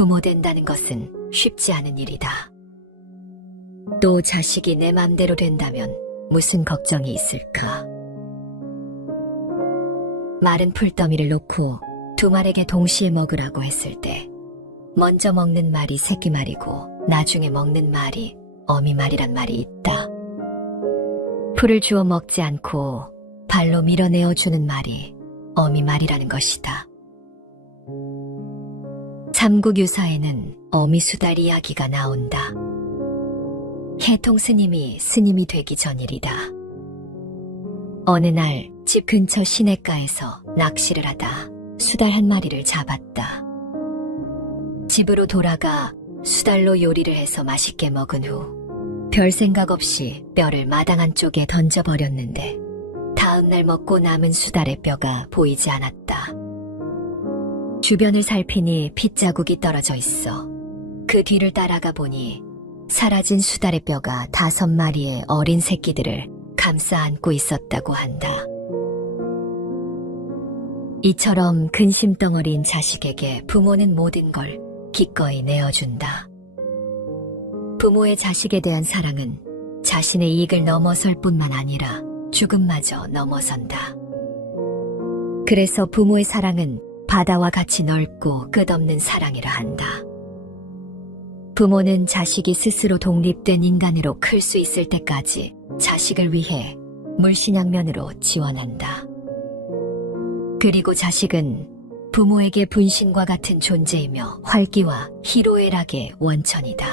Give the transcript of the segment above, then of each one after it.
부모 된다는 것은 쉽지 않은 일이다. 또 자식이 내 맘대로 된다면 무슨 걱정이 있을까? 마른 풀더미를 놓고 두 말에게 동시에 먹으라고 했을 때 먼저 먹는 말이 새끼 말이고 나중에 먹는 말이 어미 말이란 말이 있다. 풀을 주워 먹지 않고 발로 밀어내어 주는 말이 어미 말이라는 것이다. 삼국유사에는 어미수달 이야기가 나온다. 해통 스님이 스님이 되기 전일이다. 어느 날 집 근처 시냇가에서 낚시를 하다 수달 한 마리를 잡았다. 집으로 돌아가 수달로 요리를 해서 맛있게 먹은 후 별 생각 없이 뼈를 마당 안쪽에 던져버렸는데 다음날 먹고 남은 수달의 뼈가 보이지 않았다. 주변을 살피니 핏자국이 떨어져 있어 그 뒤를 따라가 보니 사라진 수달의 뼈가 5마리의 어린 새끼들을 감싸 안고 있었다고 한다. 이처럼 근심덩어리인 자식에게 부모는 모든 걸 기꺼이 내어준다. 부모의 자식에 대한 사랑은 자신의 이익을 넘어설 뿐만 아니라 죽음마저 넘어선다. 그래서 부모의 사랑은 바다와 같이 넓고 끝없는 사랑이라 한다. 부모는 자식이 스스로 독립된 인간으로 클 수 있을 때까지 자식을 위해 물심양면으로 지원한다. 그리고 자식은 부모에게 분신과 같은 존재이며 활기와 희로애락의 원천이다.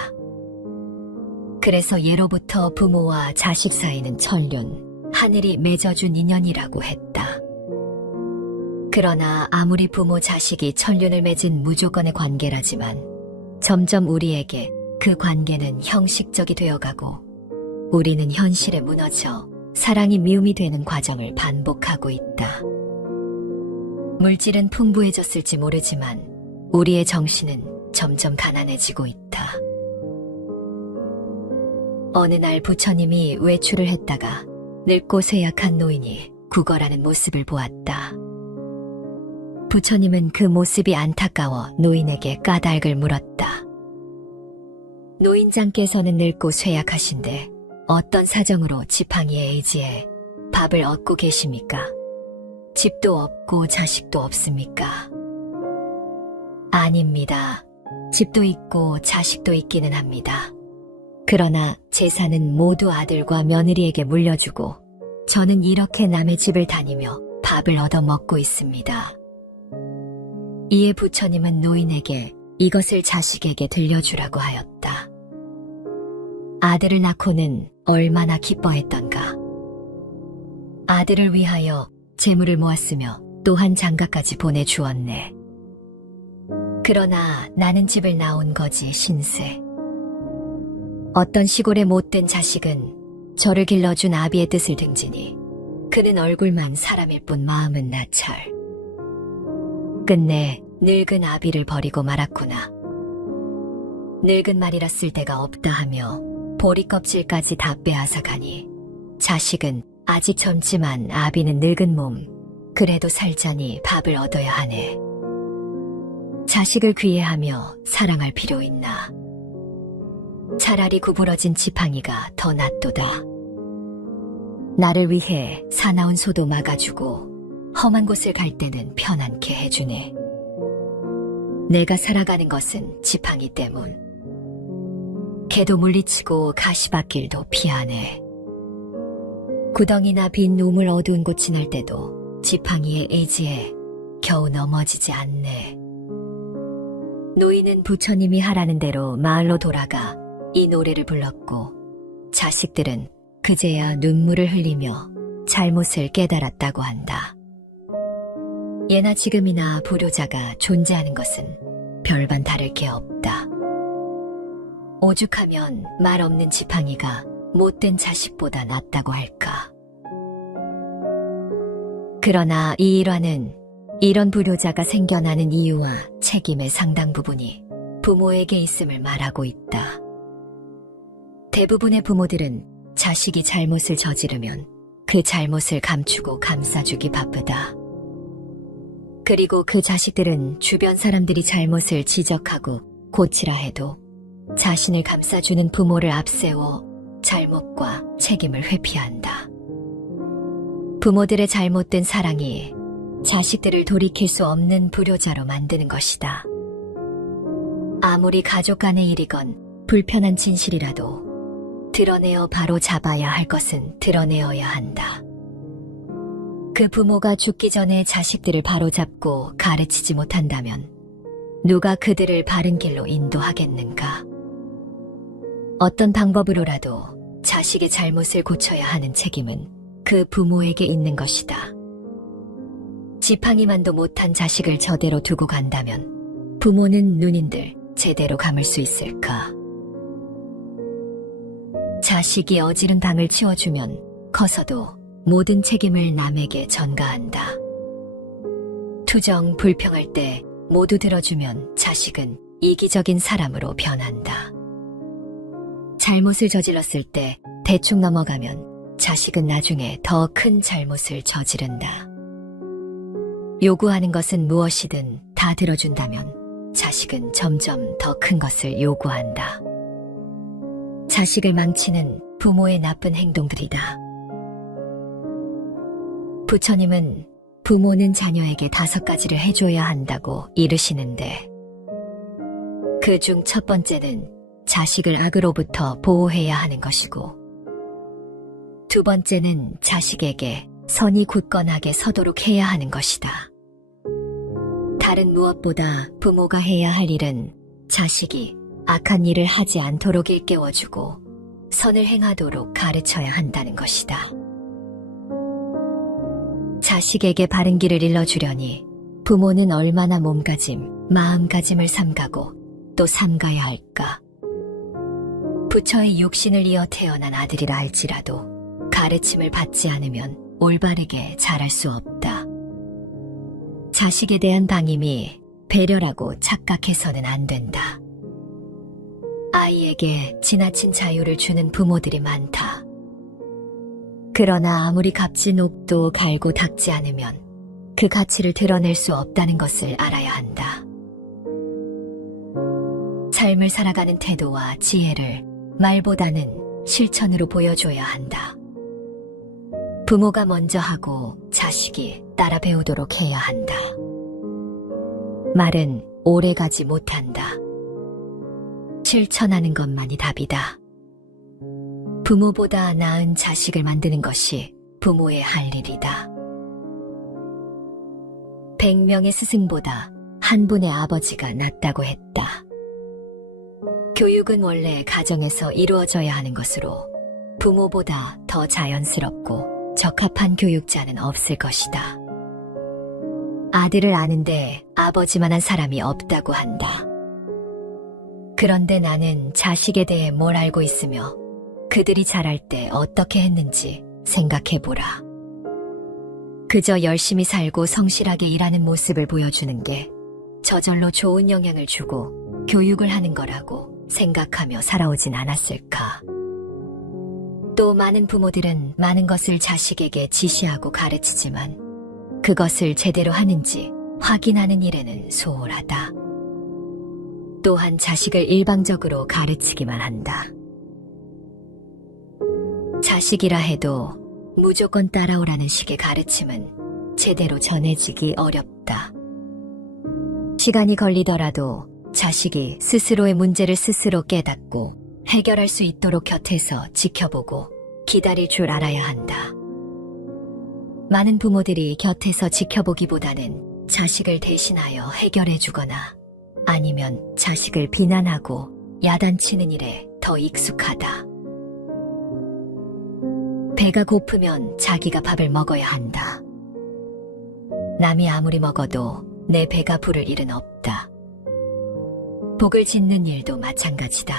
그래서 예로부터 부모와 자식 사이는 천륜, 하늘이 맺어준 인연이라고 했다. 그러나 아무리 부모 자식이 천륜을 맺은 무조건의 관계라지만 점점 우리에게 그 관계는 형식적이 되어가고 우리는 현실에 무너져 사랑이 미움이 되는 과정을 반복하고 있다. 물질은 풍부해졌을지 모르지만 우리의 정신은 점점 가난해지고 있다. 어느 날 부처님이 외출을 했다가 늙고 쇠약한 노인이 구걸하는 모습을 보았다. 부처님은 그 모습이 안타까워 노인에게 까닭을 물었다. 노인장께서는 늙고 쇠약하신데 어떤 사정으로 지팡이에 의지해 밥을 얻고 계십니까? 집도 없고 자식도 없습니까? 아닙니다. 집도 있고 자식도 있기는 합니다. 그러나 재산은 모두 아들과 며느리에게 물려주고 저는 이렇게 남의 집을 다니며 밥을 얻어 먹고 있습니다. 이에 부처님은 노인에게 이것을 자식에게 들려주라고 하였다. 아들을 낳고는 얼마나 기뻐했던가. 아들을 위하여 재물을 모았으며 또한 장가까지 보내주었네. 그러나 나는 집을 나온 거지 신세. 어떤 시골의 못된 자식은 저를 길러준 아비의 뜻을 등지니 그는 얼굴만 사람일 뿐 마음은 나찰. 끝내 늙은 아비를 버리고 말았구나. 늙은 말이라 쓸 데가 없다 하며 보리껍질까지 다 빼앗아 가니 자식은 아직 젊지만 아비는 늙은 몸, 그래도 살자니 밥을 얻어야 하네. 자식을 귀해하며 사랑할 필요 있나. 차라리 구부러진 지팡이가 더 낫도다. 나를 위해 사나운 소도 막아주고 험한 곳을 갈 때는 편안케 해주네. 내가 살아가는 것은 지팡이 때문. 개도 물리치고 가시밭길도 피하네. 구덩이나 빈 우물 어두운 곳 지날 때도 지팡이에 의지해 겨우 넘어지지 않네. 노인은 부처님이 하라는 대로 마을로 돌아가 이 노래를 불렀고 자식들은 그제야 눈물을 흘리며 잘못을 깨달았다고 한다. 예나 지금이나 불효자가 존재하는 것은 별반 다를 게 없다. 오죽하면 말 없는 지팡이가 못된 자식보다 낫다고 할까. 그러나 이 일화는 이런 불효자가 생겨나는 이유와 책임의 상당 부분이 부모에게 있음을 말하고 있다. 대부분의 부모들은 자식이 잘못을 저지르면 그 잘못을 감추고 감싸주기 바쁘다. 그리고 그 자식들은 주변 사람들이 잘못을 지적하고 고치라 해도 자신을 감싸주는 부모를 앞세워 잘못과 책임을 회피한다. 부모들의 잘못된 사랑이 자식들을 돌이킬 수 없는 불효자로 만드는 것이다. 아무리 가족 간의 일이건 불편한 진실이라도 드러내어 바로 잡아야 할 것은 드러내어야 한다. 그 부모가 죽기 전에 자식들을 바로잡고 가르치지 못한다면 누가 그들을 바른 길로 인도하겠는가? 어떤 방법으로라도 자식의 잘못을 고쳐야 하는 책임은 그 부모에게 있는 것이다. 지팡이만도 못한 자식을 저대로 두고 간다면 부모는 눈인들 제대로 감을 수 있을까? 자식이 어지른 방을 치워주면 커서도 모든 책임을 남에게 전가한다. 투정, 불평할 때 모두 들어주면 자식은 이기적인 사람으로 변한다. 잘못을 저질렀을 때 대충 넘어가면 자식은 나중에 더 큰 잘못을 저지른다. 요구하는 것은 무엇이든 다 들어준다면 자식은 점점 더 큰 것을 요구한다. 자식을 망치는 부모의 나쁜 행동들이다. 부처님은 부모는 자녀에게 5가지를 해줘야 한다고 이르시는데 그중 첫 번째는 자식을 악으로부터 보호해야 하는 것이고 두 번째는 자식에게 선이 굳건하게 서도록 해야 하는 것이다. 다른 무엇보다 부모가 해야 할 일은 자식이 악한 일을 하지 않도록 일깨워주고 선을 행하도록 가르쳐야 한다는 것이다. 자식에게 바른 길을 일러주려니 부모는 얼마나 몸가짐, 마음가짐을 삼가고 또 삼가야 할까? 부처의 육신을 이어 태어난 아들이라 할지라도 가르침을 받지 않으면 올바르게 자랄 수 없다. 자식에 대한 방임이 배려라고 착각해서는 안 된다. 아이에게 지나친 자유를 주는 부모들이 많다. 그러나 아무리 값진 옥도 갈고 닦지 않으면 그 가치를 드러낼 수 없다는 것을 알아야 한다. 삶을 살아가는 태도와 지혜를 말보다는 실천으로 보여줘야 한다. 부모가 먼저 하고 자식이 따라 배우도록 해야 한다. 말은 오래 가지 못한다. 실천하는 것만이 답이다. 부모보다 나은 자식을 만드는 것이 부모의 할 일이다. 100명의 스승보다 한 분의 아버지가 낫다고 했다. 교육은 원래 가정에서 이루어져야 하는 것으로 부모보다 더 자연스럽고 적합한 교육자는 없을 것이다. 아들을 아는데 아버지만한 사람이 없다고 한다. 그런데 나는 자식에 대해 뭘 알고 있으며 그들이 자랄 때 어떻게 했는지 생각해보라. 그저 열심히 살고 성실하게 일하는 모습을 보여주는 게 저절로 좋은 영향을 주고 교육을 하는 거라고 생각하며 살아오진 않았을까. 또 많은 부모들은 많은 것을 자식에게 지시하고 가르치지만 그것을 제대로 하는지 확인하는 일에는 소홀하다. 또한 자식을 일방적으로 가르치기만 한다. 자식이라 해도 무조건 따라오라는 식의 가르침은 제대로 전해지기 어렵다. 시간이 걸리더라도 자식이 스스로의 문제를 스스로 깨닫고 해결할 수 있도록 곁에서 지켜보고 기다릴 줄 알아야 한다. 많은 부모들이 곁에서 지켜보기보다는 자식을 대신하여 해결해주거나 아니면 자식을 비난하고 야단치는 일에 더 익숙하다. 배가 고프면 자기가 밥을 먹어야 한다. 남이 아무리 먹어도 내 배가 부를 일은 없다. 복을 짓는 일도 마찬가지다.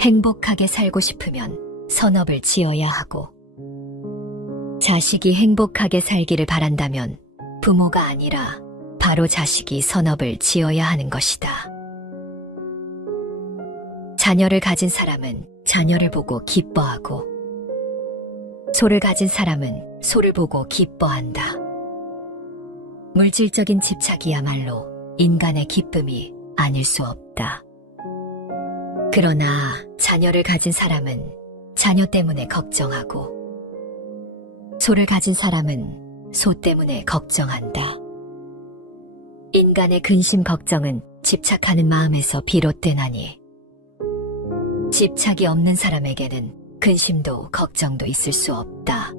행복하게 살고 싶으면 선업을 지어야 하고 자식이 행복하게 살기를 바란다면 부모가 아니라 바로 자식이 선업을 지어야 하는 것이다. 자녀를 가진 사람은 자녀를 보고 기뻐하고 소를 가진 사람은 소를 보고 기뻐한다. 물질적인 집착이야말로 인간의 기쁨이 아닐 수 없다. 그러나 자녀를 가진 사람은 자녀 때문에 걱정하고, 소를 가진 사람은 소 때문에 걱정한다. 인간의 근심 걱정은 집착하는 마음에서 비롯되나니, 집착이 없는 사람에게는 근심도 걱정도 있을 수 없다.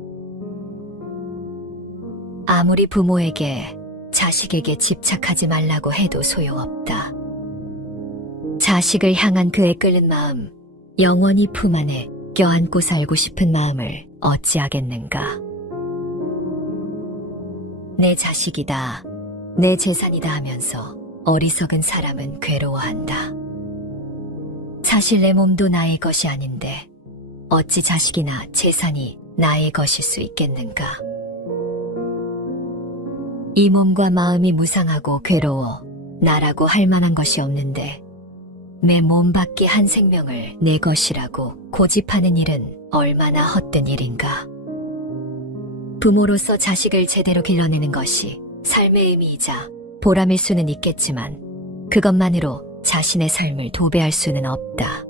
아무리 부모에게 자식에게 집착하지 말라고 해도 소용없다. 자식을 향한 그의 끓는 마음, 영원히 품 안에 껴안고 살고 싶은 마음을 어찌하겠는가. 내 자식이다, 내 재산이다 하면서 어리석은 사람은 괴로워한다. 사실 내 몸도 나의 것이 아닌데 어찌 자식이나 재산이 나의 것일 수 있겠는가. 이 몸과 마음이 무상하고 괴로워 나라고 할 만한 것이 없는데, 내 몸밖에 한 생명을 내 것이라고 고집하는 일은 얼마나 헛된 일인가. 부모로서 자식을 제대로 길러내는 것이 삶의 의미이자 보람일 수는 있겠지만, 그것만으로 자신의 삶을 도배할 수는 없다.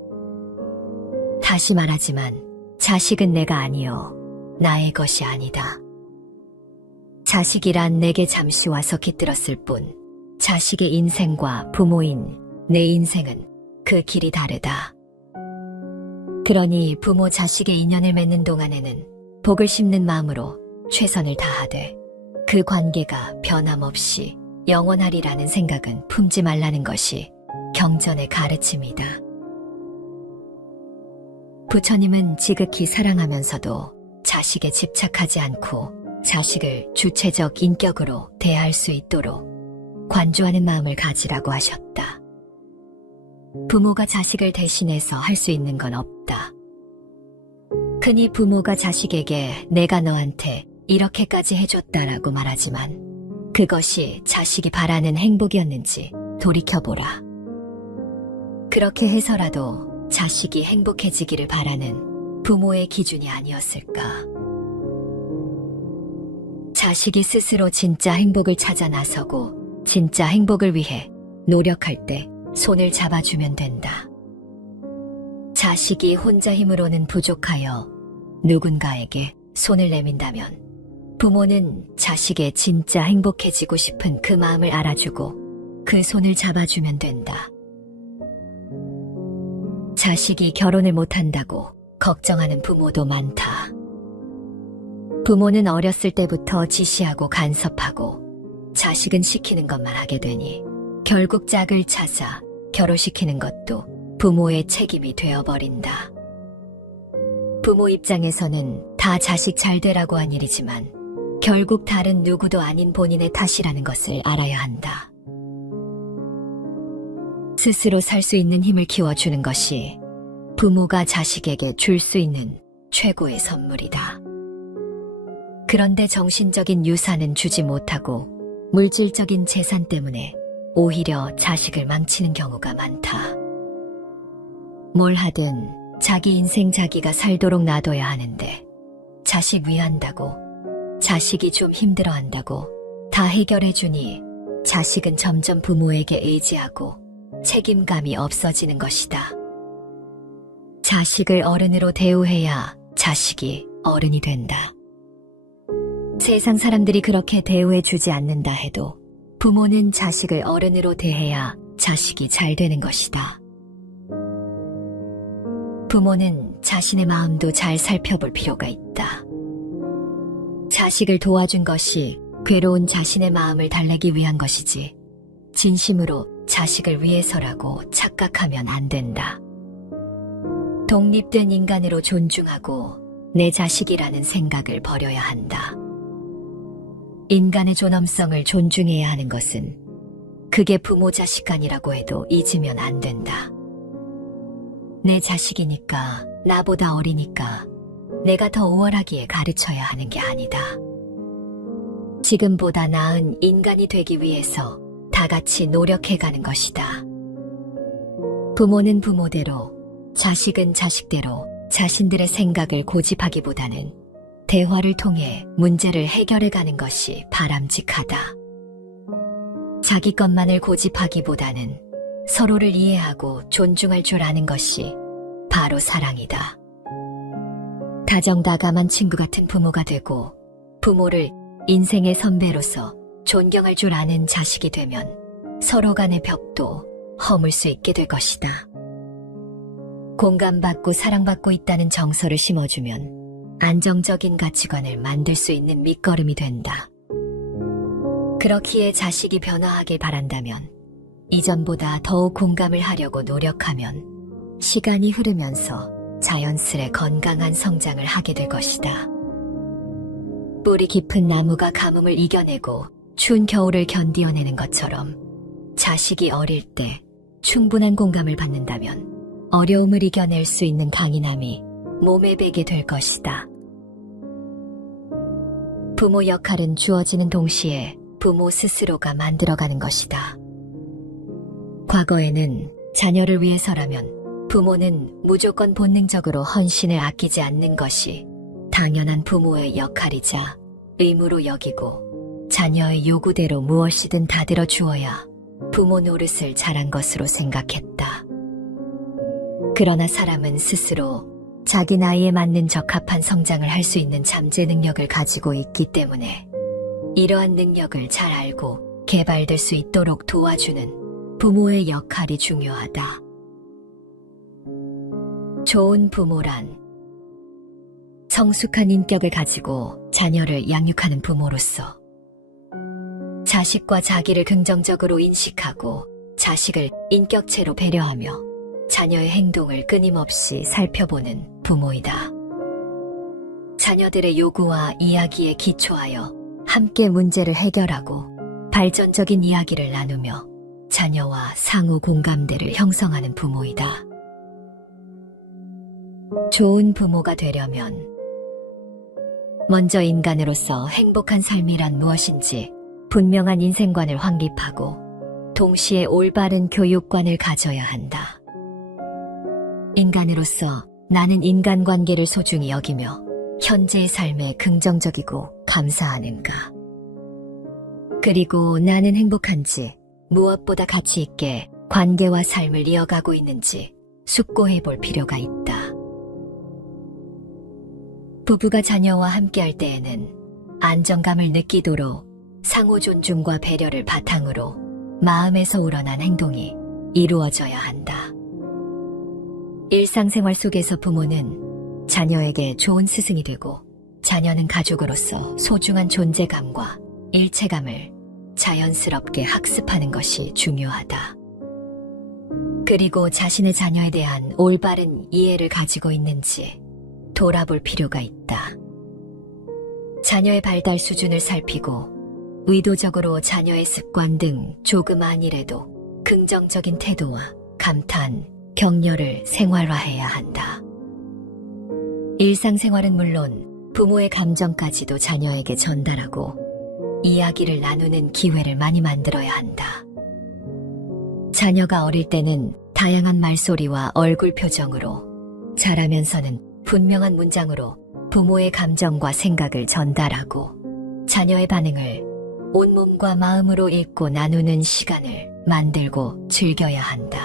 다시 말하지만 자식은 내가 아니요 나의 것이 아니다. 자식이란 내게 잠시 와서 깃들었을 뿐, 자식의 인생과 부모인 내 인생은 그 길이 다르다. 그러니 부모 자식의 인연을 맺는 동안에는 복을 심는 마음으로 최선을 다하되, 그 관계가 변함없이 영원하리라는 생각은 품지 말라는 것이 경전의 가르침이다. 부처님은 지극히 사랑하면서도 자식에 집착하지 않고 자식을 주체적 인격으로 대할 수 있도록 관조하는 마음을 가지라고 하셨다. 부모가 자식을 대신해서 할 수 있는 건 없다. 흔히 부모가 자식에게 내가 너한테 이렇게까지 해줬다라고 말하지만, 그것이 자식이 바라는 행복이었는지 돌이켜보라. 그렇게 해서라도 자식이 행복해지기를 바라는 부모의 기준이 아니었을까. 자식이 스스로 진짜 행복을 찾아 나서고 진짜 행복을 위해 노력할 때 손을 잡아주면 된다. 자식이 혼자 힘으로는 부족하여 누군가에게 손을 내민다면, 부모는 자식의 진짜 행복해지고 싶은 그 마음을 알아주고 그 손을 잡아주면 된다. 자식이 결혼을 못한다고 걱정하는 부모도 많다. 부모는 어렸을 때부터 지시하고 간섭하고 자식은 시키는 것만 하게 되니 결국 짝을 찾아 결혼시키는 것도 부모의 책임이 되어버린다. 부모 입장에서는 다 자식 잘 되라고 한 일이지만 결국 다른 누구도 아닌 본인의 탓이라는 것을 알아야 한다. 스스로 살 수 있는 힘을 키워주는 것이 부모가 자식에게 줄 수 있는 최고의 선물이다. 그런데 정신적인 유산은 주지 못하고 물질적인 재산 때문에 오히려 자식을 망치는 경우가 많다. 뭘 하든 자기 인생 자기가 살도록 놔둬야 하는데, 자식 위한다고, 자식이 좀 힘들어한다고 다 해결해주니 자식은 점점 부모에게 의지하고 책임감이 없어지는 것이다. 자식을 어른으로 대우해야 자식이 어른이 된다. 세상 사람들이 그렇게 대우해주지 않는다 해도 부모는 자식을 어른으로 대해야 자식이 잘 되는 것이다. 부모는 자신의 마음도 잘 살펴볼 필요가 있다. 자식을 도와준 것이 괴로운 자신의 마음을 달래기 위한 것이지, 진심으로 자식을 위해서라고 착각하면 안 된다. 독립된 인간으로 존중하고 내 자식이라는 생각을 버려야 한다. 인간의 존엄성을 존중해야 하는 것은 그게 부모 자식 간이라고 해도 잊으면 안 된다. 내 자식이니까, 나보다 어리니까 내가 더 우월하기에 가르쳐야 하는 게 아니다. 지금보다 나은 인간이 되기 위해서 다 같이 노력해가는 것이다. 부모는 부모대로, 자식은 자식대로 자신들의 생각을 고집하기보다는 대화를 통해 문제를 해결해가는 것이 바람직하다. 자기 것만을 고집하기보다는 서로를 이해하고 존중할 줄 아는 것이 바로 사랑이다. 다정다감한 친구 같은 부모가 되고 부모를 인생의 선배로서 존경할 줄 아는 자식이 되면 서로 간의 벽도 허물 수 있게 될 것이다. 공감받고 사랑받고 있다는 정서를 심어주면 안정적인 가치관을 만들 수 있는 밑거름이 된다. 그렇기에 자식이 변화하길 바란다면 이전보다 더욱 공감을 하려고 노력하면 시간이 흐르면서 자연스레 건강한 성장을 하게 될 것이다. 뿌리 깊은 나무가 가뭄을 이겨내고 추운 겨울을 견디어내는 것처럼 자식이 어릴 때 충분한 공감을 받는다면 어려움을 이겨낼 수 있는 강인함이 몸에 배게 될 것이다. 부모 역할은 주어지는 동시에 부모 스스로가 만들어가는 것이다. 과거에는 자녀를 위해서라면 부모는 무조건 본능적으로 헌신을 아끼지 않는 것이 당연한 부모의 역할이자 의무로 여기고 자녀의 요구대로 무엇이든 다 들어주어야 부모 노릇을 잘한 것으로 생각했다. 그러나 사람은 스스로 자기 나이에 맞는 적합한 성장을 할 수 있는 잠재 능력을 가지고 있기 때문에 이러한 능력을 잘 알고 개발될 수 있도록 도와주는 부모의 역할이 중요하다. 좋은 부모란 성숙한 인격을 가지고 자녀를 양육하는 부모로서 자식과 자기를 긍정적으로 인식하고 자식을 인격체로 배려하며 자녀의 행동을 끊임없이 살펴보는 부모이다. 자녀들의 요구와 이야기에 기초하여 함께 문제를 해결하고 발전적인 이야기를 나누며 자녀와 상호 공감대를 형성하는 부모이다. 좋은 부모가 되려면 먼저 인간으로서 행복한 삶이란 무엇인지 분명한 인생관을 확립하고 동시에 올바른 교육관을 가져야 한다. 인간으로서 나는 인간관계를 소중히 여기며 현재의 삶에 긍정적이고 감사하는가? 그리고 나는 행복한지 무엇보다 가치 있게 관계와 삶을 이어가고 있는지 숙고해 볼 필요가 있다. 부부가 자녀와 함께할 때에는 안정감을 느끼도록 상호 존중과 배려를 바탕으로 마음에서 우러난 행동이 이루어져야 한다. 일상생활 속에서 부모는 자녀에게 좋은 스승이 되고 자녀는 가족으로서 소중한 존재감과 일체감을 자연스럽게 학습하는 것이 중요하다. 그리고 자신의 자녀에 대한 올바른 이해를 가지고 있는지 돌아볼 필요가 있다. 자녀의 발달 수준을 살피고 의도적으로 자녀의 습관 등 조그마한 일에도 긍정적인 태도와 감탄, 격려를 생활화해야 한다. 일상생활은 물론 부모의 감정까지도 자녀에게 전달하고 이야기를 나누는 기회를 많이 만들어야 한다. 자녀가 어릴 때는 다양한 말소리와 얼굴 표정으로, 자라면서는 분명한 문장으로 부모의 감정과 생각을 전달하고 자녀의 반응을 온몸과 마음으로 읽고 나누는 시간을 만들고 즐겨야 한다.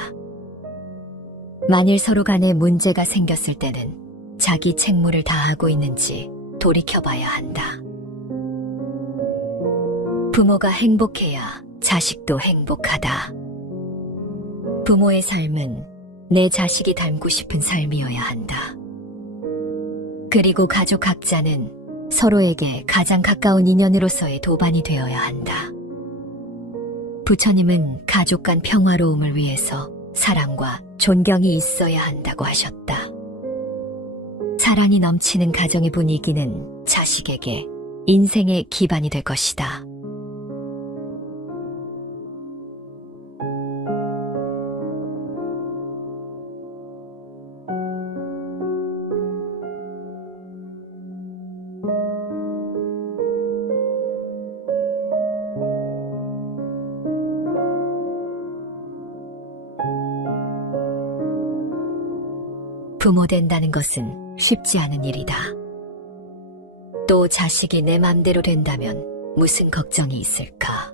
만일 서로 간에 문제가 생겼을 때는 자기 책무를 다하고 있는지 돌이켜봐야 한다. 부모가 행복해야 자식도 행복하다. 부모의 삶은 내 자식이 닮고 싶은 삶이어야 한다. 그리고 가족 각자는 서로에게 가장 가까운 인연으로서의 도반이 되어야 한다. 부처님은 가족 간 평화로움을 위해서 사랑과 존경이 있어야 한다고 하셨다. 사랑이 넘치는 가정의 분위기는 자식에게 인생의 기반이 될 것이다. 부모 된다는 것은 쉽지 않은 일이다. 또 자식이 내 맘대로 된다면 무슨 걱정이 있을까?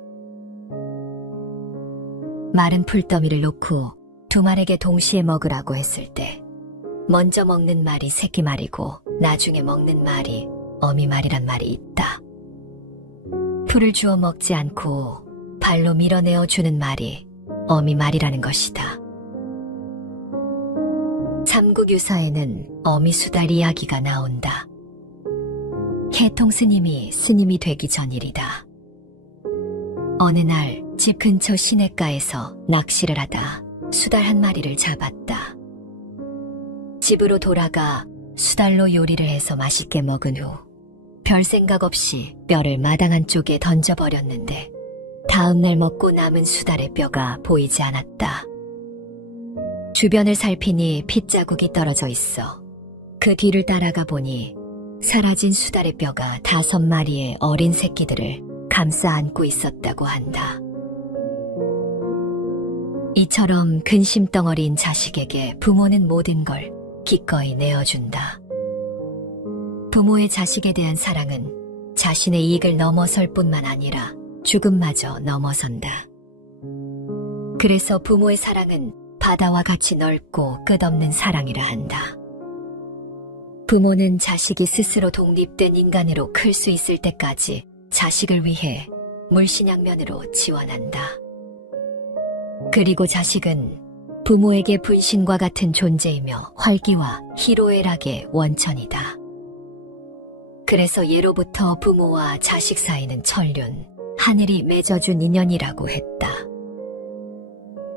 마른 풀더미를 놓고 두 말에게 동시에 먹으라고 했을 때 먼저 먹는 말이 새끼 말이고 나중에 먹는 말이 어미 말이란 말이 있다. 풀을 주워 먹지 않고 발로 밀어내어 주는 말이 어미 말이라는 것이다. 삼국유사에는 어미 수달 이야기가 나온다. 해통 스님이 스님이 되기 전 일이다. 어느 날 집 근처 시냇가에서 낚시를 하다 수달 한 마리를 잡았다. 집으로 돌아가 수달로 요리를 해서 맛있게 먹은 후 별 생각 없이 뼈를 마당 한쪽에 던져버렸는데 다음날 먹고 남은 수달의 뼈가 보이지 않았다. 주변을 살피니 핏자국이 떨어져 있어 그 뒤를 따라가 보니 사라진 수달의 뼈가 5마리의 어린 새끼들을 감싸 안고 있었다고 한다. 이처럼 근심덩어리인 자식에게 부모는 모든 걸 기꺼이 내어준다. 부모의 자식에 대한 사랑은 자신의 이익을 넘어설 뿐만 아니라 죽음마저 넘어선다. 그래서 부모의 사랑은 바다와 같이 넓고 끝없는 사랑이라 한다. 부모는 자식이 스스로 독립된 인간으로 클 수 있을 때까지 자식을 위해 물신양면으로 지원한다. 그리고 자식은 부모에게 분신과 같은 존재이며 활기와 희로애락의 원천이다. 그래서 예로부터 부모와 자식 사이는 천륜, 하늘이 맺어준 인연이라고 했다.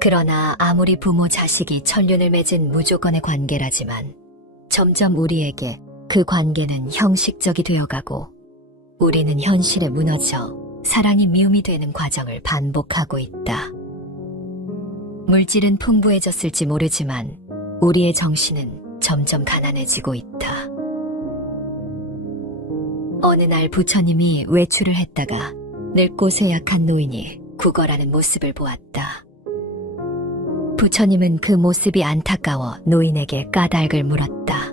그러나 아무리 부모 자식이 천륜을 맺은 무조건의 관계라지만 점점 우리에게 그 관계는 형식적이 되어가고 우리는 현실에 무너져 사랑이 미움이 되는 과정을 반복하고 있다. 물질은 풍부해졌을지 모르지만 우리의 정신은 점점 가난해지고 있다. 어느 날 부처님이 외출을 했다가 늙고 쇠약한 노인이 구걸하는 모습을 보았다. 부처님은 그 모습이 안타까워 노인에게 까닭을 물었다.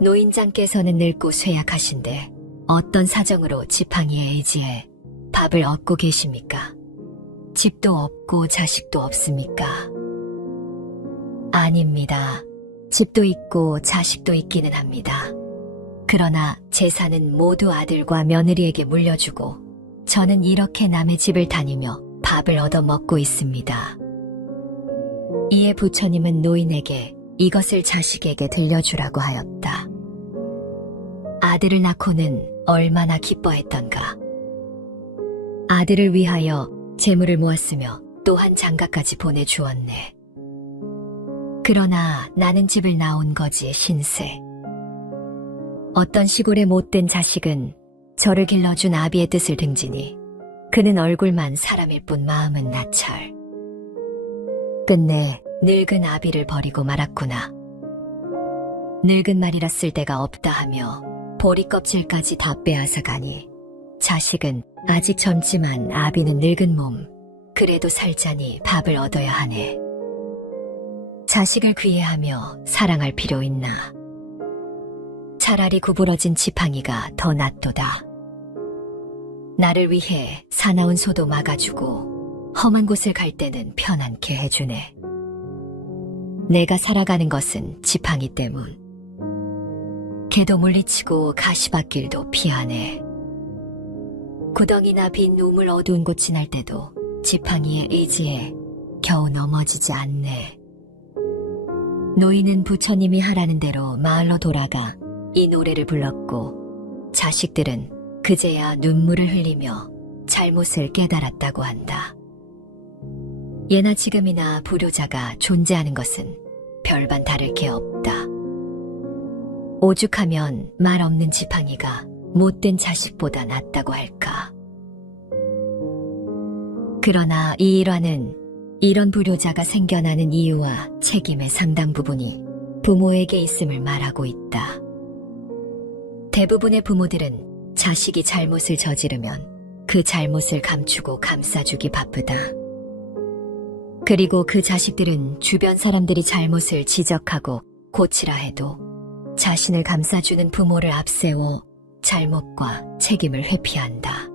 노인장께서는 늙고 쇠약하신데 어떤 사정으로 지팡이에 의지해 밥을 얻고 계십니까? 집도 없고 자식도 없습니까? 아닙니다. 집도 있고 자식도 있기는 합니다. 그러나 재산은 모두 아들과 며느리에게 물려주고 저는 이렇게 남의 집을 다니며 밥을 얻어 먹고 있습니다. 이에 부처님은 노인에게 이것을 자식에게 들려주라고 하였다. 아들을 낳고는 얼마나 기뻐했던가. 아들을 위하여 재물을 모았으며 또한 장가까지 보내주었네. 그러나 나는 집을 나온 거지 신세. 어떤 시골의 못된 자식은 저를 길러준 아비의 뜻을 등지니 그는 얼굴만 사람일 뿐 마음은 나찰. 끝내 늙은 아비를 버리고 말았구나. 늙은 말이라 쓸 데가 없다 하며 보리 껍질까지 다 빼앗아 가니 자식은 아직 젊지만 아비는 늙은 몸, 그래도 살자니 밥을 얻어야 하네. 자식을 귀해하며 사랑할 필요 있나. 차라리 구부러진 지팡이가 더 낫도다. 나를 위해 사나운 소도 막아주고 험한 곳을 갈 때는 편안케 해주네. 내가 살아가는 것은 지팡이 때문. 개도 물리치고 가시밭길도 피하네. 구덩이나 빈 우물 어두운 곳 지날 때도 지팡이에 의지해 겨우 넘어지지 않네. 노인은 부처님이 하라는 대로 마을로 돌아가 이 노래를 불렀고 자식들은 그제야 눈물을 흘리며 잘못을 깨달았다고 한다. 예나 지금이나 불효자가 존재하는 것은 별반 다를 게 없다. 오죽하면 말 없는 지팡이가 못된 자식보다 낫다고 할까. 그러나 이 일화는 이런 불효자가 생겨나는 이유와 책임의 상당 부분이 부모에게 있음을 말하고 있다. 대부분의 부모들은 자식이 잘못을 저지르면 그 잘못을 감추고 감싸주기 바쁘다. 그리고 그 자식들은 주변 사람들이 잘못을 지적하고 고치라 해도 자신을 감싸주는 부모를 앞세워 잘못과 책임을 회피한다.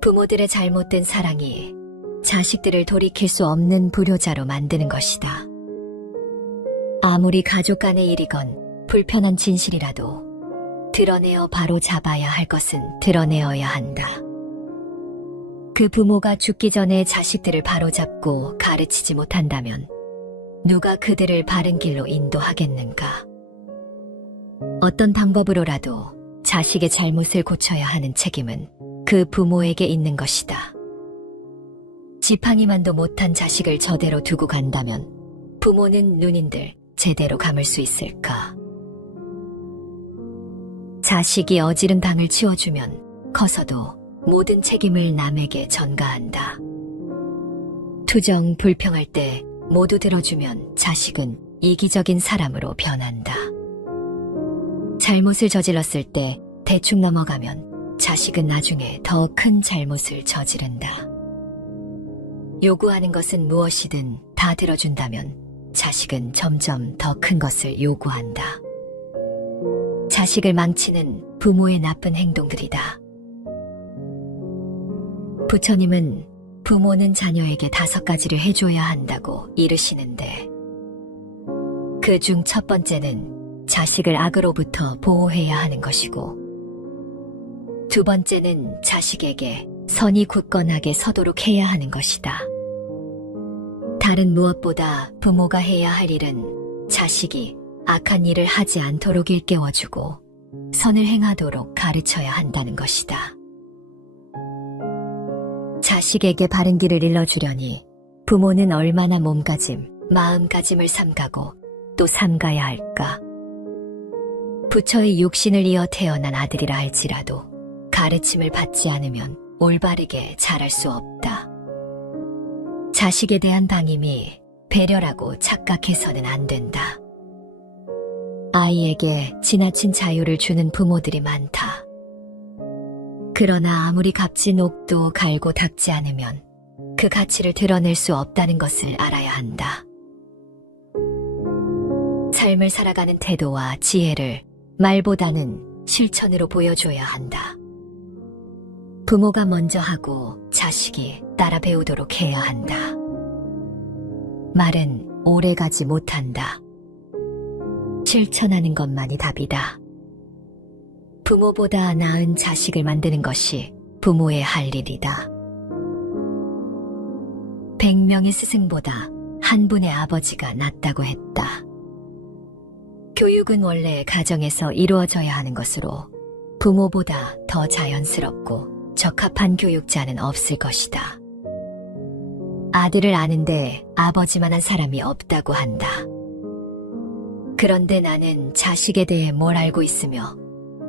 부모들의 잘못된 사랑이 자식들을 돌이킬 수 없는 불효자로 만드는 것이다. 아무리 가족 간의 일이건 불편한 진실이라도 드러내어 바로 잡아야 할 것은 드러내어야 한다. 그 부모가 죽기 전에 자식들을 바로잡고 가르치지 못한다면 누가 그들을 바른 길로 인도하겠는가? 어떤 방법으로라도 자식의 잘못을 고쳐야 하는 책임은 그 부모에게 있는 것이다. 지팡이만도 못한 자식을 저대로 두고 간다면 부모는 눈인들 제대로 감을 수 있을까? 자식이 어지른 방을 치워주면 커서도 모든 책임을 남에게 전가한다. 투정, 불평할 때 모두 들어주면 자식은 이기적인 사람으로 변한다. 잘못을 저질렀을 때 대충 넘어가면 자식은 나중에 더 큰 잘못을 저지른다. 요구하는 것은 무엇이든 다 들어준다면 자식은 점점 더 큰 것을 요구한다. 자식을 망치는 부모의 나쁜 행동들이다. 부처님은 부모는 자녀에게 5가지를 해줘야 한다고 이르시는데 그중 첫 번째는 자식을 악으로부터 보호해야 하는 것이고 두 번째는 자식에게 선이 굳건하게 서도록 해야 하는 것이다. 다른 무엇보다 부모가 해야 할 일은 자식이 악한 일을 하지 않도록 일깨워주고 선을 행하도록 가르쳐야 한다는 것이다. 자식에게 바른 길을 일러주려니 부모는 얼마나 몸가짐, 마음가짐을 삼가고 또 삼가야 할까? 부처의 육신을 이어 태어난 아들이라 할지라도 가르침을 받지 않으면 올바르게 자랄 수 없다. 자식에 대한 방임이 배려라고 착각해서는 안 된다. 아이에게 지나친 자유를 주는 부모들이 많다. 그러나 아무리 값진 옥도 갈고 닦지 않으면 그 가치를 드러낼 수 없다는 것을 알아야 한다. 삶을 살아가는 태도와 지혜를 말보다는 실천으로 보여줘야 한다. 부모가 먼저 하고 자식이 따라 배우도록 해야 한다. 말은 오래가지 못한다. 실천하는 것만이 답이다. 부모보다 나은 자식을 만드는 것이 부모의 할 일이다. 100명의 스승보다 한 분의 아버지가 낫다고 했다. 교육은 원래 가정에서 이루어져야 하는 것으로 부모보다 더 자연스럽고 적합한 교육자는 없을 것이다. 아들을 아는데 아버지만한 사람이 없다고 한다. 그런데 나는 자식에 대해 뭘 알고 있으며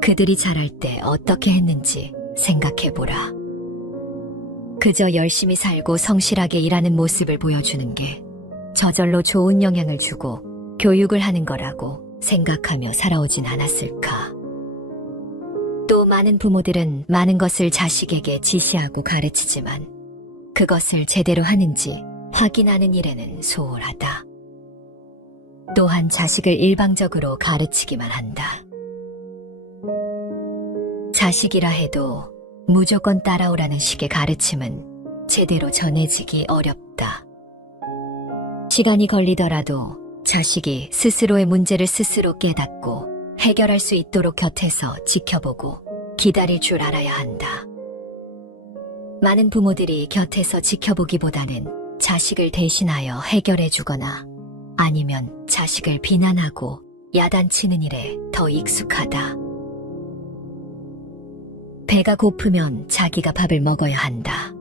그들이 자랄 때 어떻게 했는지 생각해보라. 그저 열심히 살고 성실하게 일하는 모습을 보여주는 게 저절로 좋은 영향을 주고 교육을 하는 거라고 생각하며 살아오진 않았을까. 또 많은 부모들은 많은 것을 자식에게 지시하고 가르치지만 그것을 제대로 하는지 확인하는 일에는 소홀하다. 또한 자식을 일방적으로 가르치기만 한다. 자식이라 해도 무조건 따라오라는 식의 가르침은 제대로 전해지기 어렵다. 시간이 걸리더라도 자식이 스스로의 문제를 스스로 깨닫고 해결할 수 있도록 곁에서 지켜보고 기다릴 줄 알아야 한다. 많은 부모들이 곁에서 지켜보기보다는 자식을 대신하여 해결해주거나 아니면 자식을 비난하고 야단치는 일에 더 익숙하다. 배가 고프면 자기가 밥을 먹어야 한다.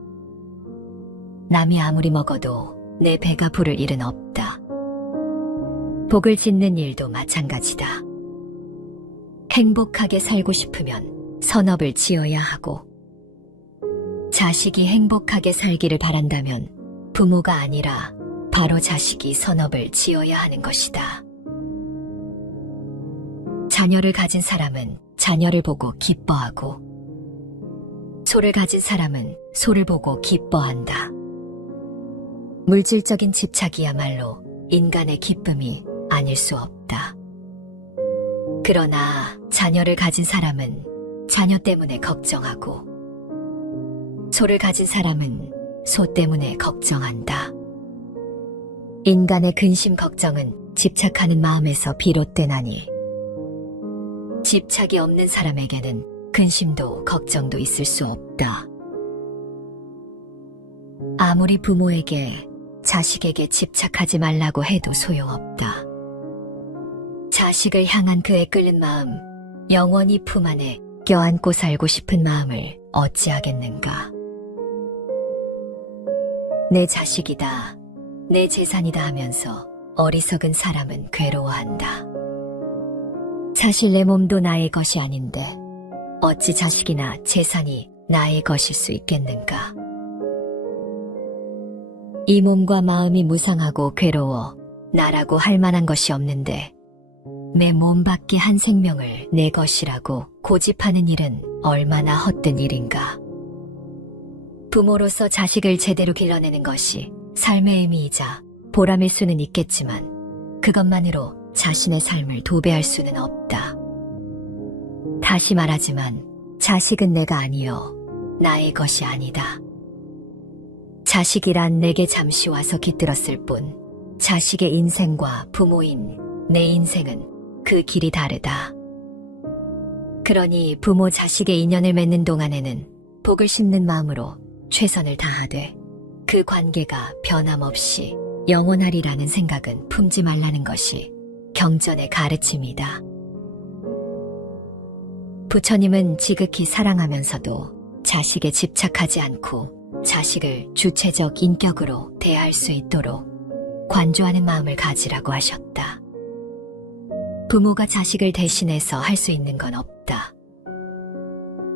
남이 아무리 먹어도 내 배가 부를 일은 없다. 복을 짓는 일도 마찬가지다. 행복하게 살고 싶으면 선업을 지어야 하고 자식이 행복하게 살기를 바란다면 부모가 아니라 바로 자식이 선업을 지어야 하는 것이다. 자녀를 가진 사람은 자녀를 보고 기뻐하고 소를 가진 사람은 소를 보고 기뻐한다. 물질적인 집착이야말로 인간의 기쁨이 아닐 수 없다. 그러나 자녀를 가진 사람은 자녀 때문에 걱정하고 소를 가진 사람은 소 때문에 걱정한다. 인간의 근심 걱정은 집착하는 마음에서 비롯되나니 집착이 없는 사람에게는 근심도 걱정도 있을 수 없다. 아무리 부모에게 자식에게 집착하지 말라고 해도 소용없다. 자식을 향한 그의 끓는 마음, 영원히 품 안에 껴안고 살고 싶은 마음을 어찌하겠는가. 내 자식이다, 내 재산이다 하면서 어리석은 사람은 괴로워한다. 사실 내 몸도 나의 것이 아닌데 어찌 자식이나 재산이 나의 것일 수 있겠는가. 이 몸과 마음이 무상하고 괴로워 나라고 할 만한 것이 없는데 내 몸밖에 한 생명을 내 것이라고 고집하는 일은 얼마나 헛된 일인가. 부모로서 자식을 제대로 길러내는 것이 삶의 의미이자 보람일 수는 있겠지만 그것만으로 자신의 삶을 도배할 수는 없다. 다시 말하지만 자식은 내가 아니요 나의 것이 아니다. 자식이란 내게 잠시 와서 깃들었을 뿐 자식의 인생과 부모인 내 인생은 그 길이 다르다. 그러니 부모 자식의 인연을 맺는 동안에는 복을 심는 마음으로 최선을 다하되 그 관계가 변함없이 영원하리라는 생각은 품지 말라는 것이 경전의 가르침이다. 부처님은 지극히 사랑하면서도 자식에 집착하지 않고 자식을 주체적 인격으로 대할 수 있도록 관조하는 마음을 가지라고 하셨다. 부모가 자식을 대신해서 할 수 있는 건 없다.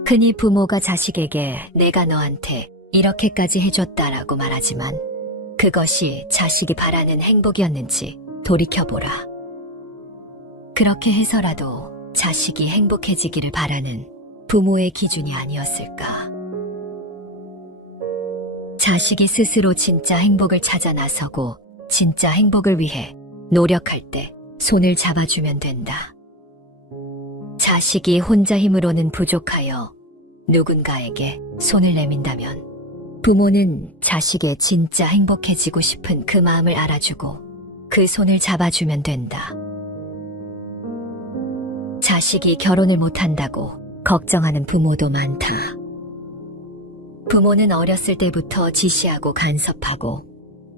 흔히 부모가 자식에게 내가 너한테 이렇게까지 해줬다라고 말하지만 그것이 자식이 바라는 행복이었는지 돌이켜보라. 그렇게 해서라도 자식이 행복해지기를 바라는 부모의 기준이 아니었을까. 자식이 스스로 진짜 행복을 찾아 나서고 진짜 행복을 위해 노력할 때 손을 잡아주면 된다. 자식이 혼자 힘으로는 부족하여 누군가에게 손을 내민다면 부모는 자식의 진짜 행복해지고 싶은 그 마음을 알아주고 그 손을 잡아주면 된다. 자식이 결혼을 못한다고 걱정하는 부모도 많다. 부모는 어렸을 때부터 지시하고 간섭하고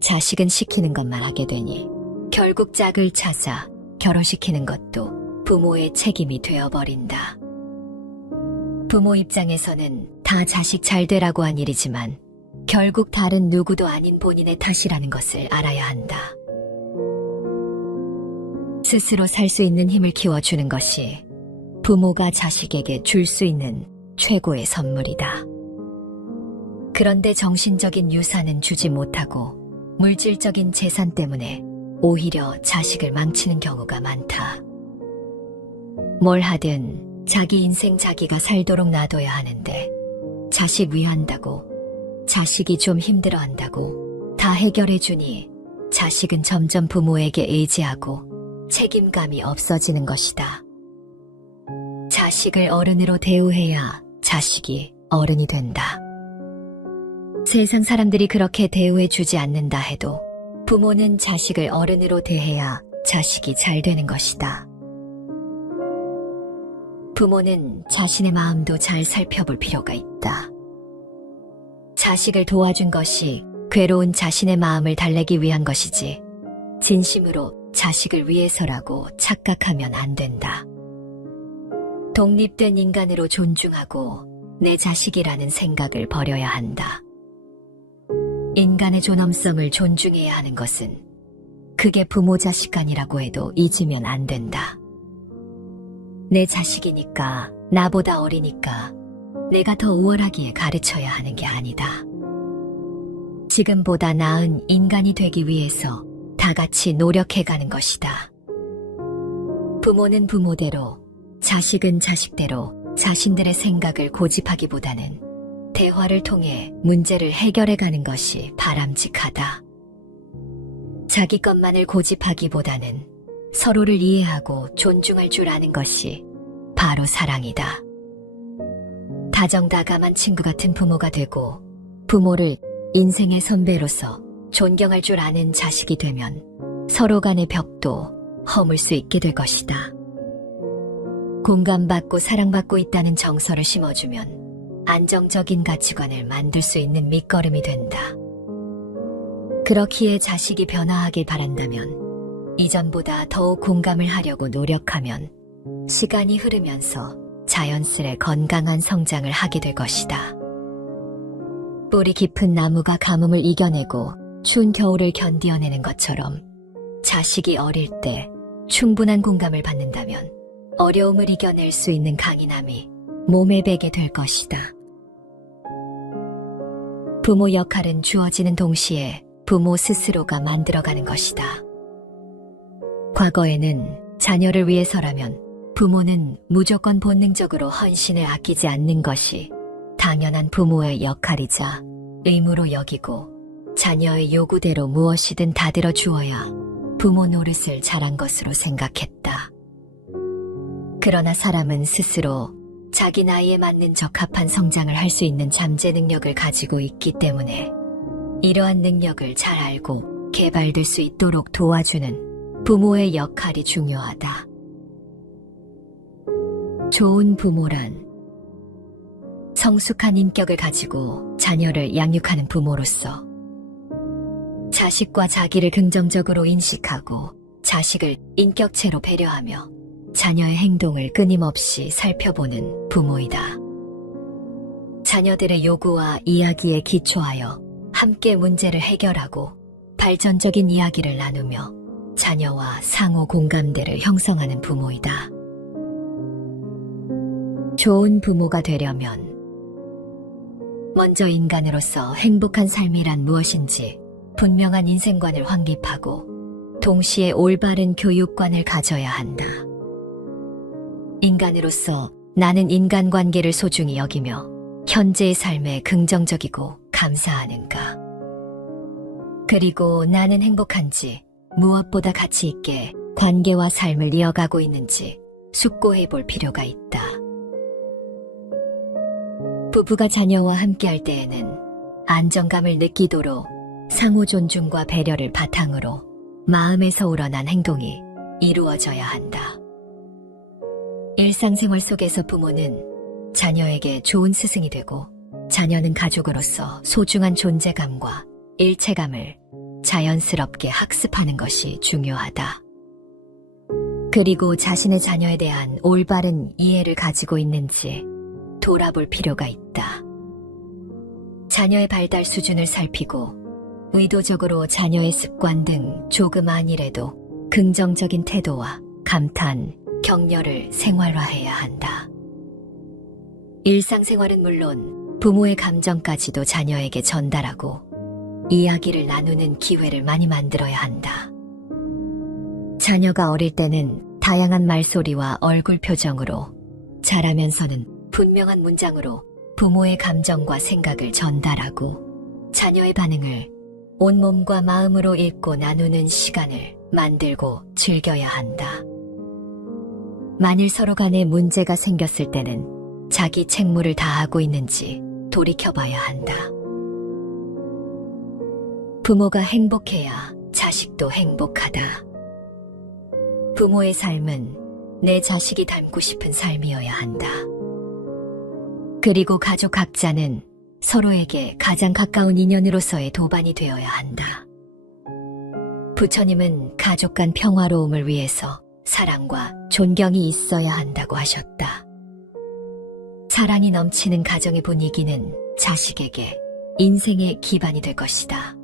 자식은 시키는 것만 하게 되니 결국 짝을 찾아 결혼시키는 것도 부모의 책임이 되어버린다. 부모 입장에서는 다 자식 잘 되라고 한 일이지만 결국 다른 누구도 아닌 본인의 탓이라는 것을 알아야 한다. 스스로 살 수 있는 힘을 키워주는 것이 부모가 자식에게 줄 수 있는 최고의 선물이다. 그런데 정신적인 유산은 주지 못하고 물질적인 재산 때문에 오히려 자식을 망치는 경우가 많다. 뭘 하든 자기 인생 자기가 살도록 놔둬야 하는데 자식 위한다고 자식이 좀 힘들어한다고 다 해결해주니 자식은 점점 부모에게 의지하고 책임감이 없어지는 것이다. 자식을 어른으로 대우해야 자식이 어른이 된다. 세상 사람들이 그렇게 대우해주지 않는다 해도 부모는 자식을 어른으로 대해야 자식이 잘 되는 것이다. 부모는 자신의 마음도 잘 살펴볼 필요가 있다. 자식을 도와준 것이 괴로운 자신의 마음을 달래기 위한 것이지 진심으로 자식을 위해서라고 착각하면 안 된다. 독립된 인간으로 존중하고 내 자식이라는 생각을 버려야 한다. 인간의 존엄성을 존중해야 하는 것은 그게 부모 자식 간이라고 해도 잊으면 안 된다. 내 자식이니까 나보다 어리니까 내가 더 우월하기에 가르쳐야 하는 게 아니다. 지금보다 나은 인간이 되기 위해서 다 같이 노력해가는 것이다. 부모는 부모대로, 자식은 자식대로 자신들의 생각을 고집하기보다는 대화를 통해 문제를 해결해가는 것이 바람직하다. 자기 것만을 고집하기보다는 서로를 이해하고 존중할 줄 아는 것이 바로 사랑이다. 다정다감한 친구 같은 부모가 되고 부모를 인생의 선배로서 존경할 줄 아는 자식이 되면 서로 간의 벽도 허물 수 있게 될 것이다. 공감받고 사랑받고 있다는 정서를 심어주면 안정적인 가치관을 만들 수 있는 밑거름이 된다. 그렇기에 자식이 변화하길 바란다면 이전보다 더욱 공감을 하려고 노력하면 시간이 흐르면서 자연스레 건강한 성장을 하게 될 것이다. 뿌리 깊은 나무가 가뭄을 이겨내고 추운 겨울을 견디어내는 것처럼 자식이 어릴 때 충분한 공감을 받는다면 어려움을 이겨낼 수 있는 강인함이 몸에 배게 될 것이다. 부모 역할은 주어지는 동시에 부모 스스로가 만들어가는 것이다. 과거에는 자녀를 위해서라면 부모는 무조건 본능적으로 헌신을 아끼지 않는 것이 당연한 부모의 역할이자 의무로 여기고 자녀의 요구대로 무엇이든 다 들어주어야 부모 노릇을 잘한 것으로 생각했다. 그러나 사람은 스스로 자기 나이에 맞는 적합한 성장을 할 수 있는 잠재 능력을 가지고 있기 때문에 이러한 능력을 잘 알고 개발될 수 있도록 도와주는 부모의 역할이 중요하다. 좋은 부모란 성숙한 인격을 가지고 자녀를 양육하는 부모로서 자식과 자기를 긍정적으로 인식하고 자식을 인격체로 배려하며 자녀의 행동을 끊임없이 살펴보는 부모이다. 자녀들의 요구와 이야기에 기초하여 함께 문제를 해결하고 발전적인 이야기를 나누며 자녀와 상호 공감대를 형성하는 부모이다. 좋은 부모가 되려면 먼저 인간으로서 행복한 삶이란 무엇인지 분명한 인생관을 확립하고 동시에 올바른 교육관을 가져야 한다. 인간으로서 나는 인간관계를 소중히 여기며 현재의 삶에 긍정적이고 감사하는가? 그리고 나는 행복한지 무엇보다 가치 있게 관계와 삶을 이어가고 있는지 숙고해 볼 필요가 있다. 부부가 자녀와 함께할 때에는 안정감을 느끼도록 상호 존중과 배려를 바탕으로 마음에서 우러난 행동이 이루어져야 한다. 일상생활 속에서 부모는 자녀에게 좋은 스승이 되고 자녀는 가족으로서 소중한 존재감과 일체감을 자연스럽게 학습하는 것이 중요하다. 그리고 자신의 자녀에 대한 올바른 이해를 가지고 있는지 돌아볼 필요가 있다. 자녀의 발달 수준을 살피고 의도적으로 자녀의 습관 등 조그마한 일에도 긍정적인 태도와 감탄, 격려를 생활화해야 한다. 일상생활은 물론 부모의 감정까지도 자녀에게 전달하고 이야기를 나누는 기회를 많이 만들어야 한다. 자녀가 어릴 때는 다양한 말소리와 얼굴 표정으로, 자라면서는 분명한 문장으로 부모의 감정과 생각을 전달하고 자녀의 반응을 온몸과 마음으로 읽고 나누는 시간을 만들고 즐겨야 한다. 만일 서로 간에 문제가 생겼을 때는 자기 책무를 다하고 있는지 돌이켜봐야 한다. 부모가 행복해야 자식도 행복하다. 부모의 삶은 내 자식이 닮고 싶은 삶이어야 한다. 그리고 가족 각자는 서로에게 가장 가까운 인연으로서의 도반이 되어야 한다. 부처님은 가족 간 평화로움을 위해서 사랑과 존경이 있어야 한다고 하셨다. 사랑이 넘치는 가정의 분위기는 자식에게 인생의 기반이 될 것이다.